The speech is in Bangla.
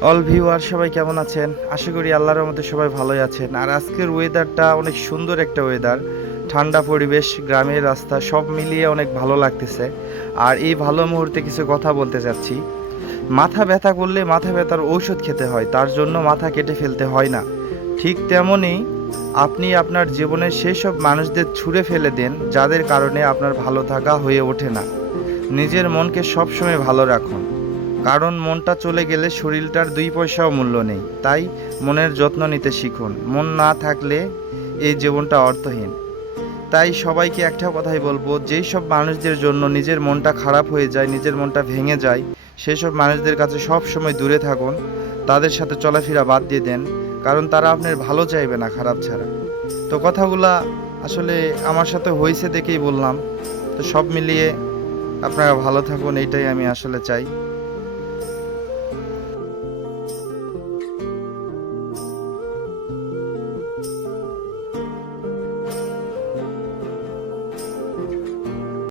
অল ভিউয়ার সবাই কেমন আছেন? আশা করি আল্লাহর মধ্যে সবাই ভালোই আছেন। আর আজকের ওয়েদারটা অনেক সুন্দর একটা ওয়েদার ঠান্ডা পরিবেশ, গ্রামের রাস্তা, সব মিলিয়ে অনেক ভালো লাগতেছে। আর এই ভালো মুহূর্তে কিছু কথা বলতে চাচ্ছি। মাথা ব্যথা করলে মাথা ব্যথার ঔষধ খেতে হয়, তার জন্য মাথা কেটে ফেলতে হয় না। ঠিক তেমনই আপনি আপনার জীবনের সেই সব মানুষদের ছুঁড়ে ফেলে দেন, যাদের কারণে আপনার ভালো থাকা হয়ে ওঠে না। নিজের মনকে সবসময় ভালো রাখুন। কারণ মনটা চলে গেলে শরীরটার দুই পয়সাও মূল্য নেই। তাই মনের যত্ন নিতে শিখুন। মন না থাকলে এই জীবনটা অর্থহীন। তাই সবাইকে একটা কথাই বলব, যেই সব মানুষদের জন্য নিজের মনটা খারাপ হয়ে যায়, নিজের মনটা ভেঙে যায়, সেই সব মানুষদের কাছে সব সময় দূরে থাকুন। তাদের সাথে চলাফেরা বাদ দিয়ে দেন, কারণ তারা আপনার ভালো চাইবে না, খারাপ ছাড়া। তো কথাগুলা আসলে আমার সাথে হয়েছে দেখেই বললাম। তো সব মিলিয়ে আপনারা ভালো থাকুন, এইটাই আমি আসলে চাই।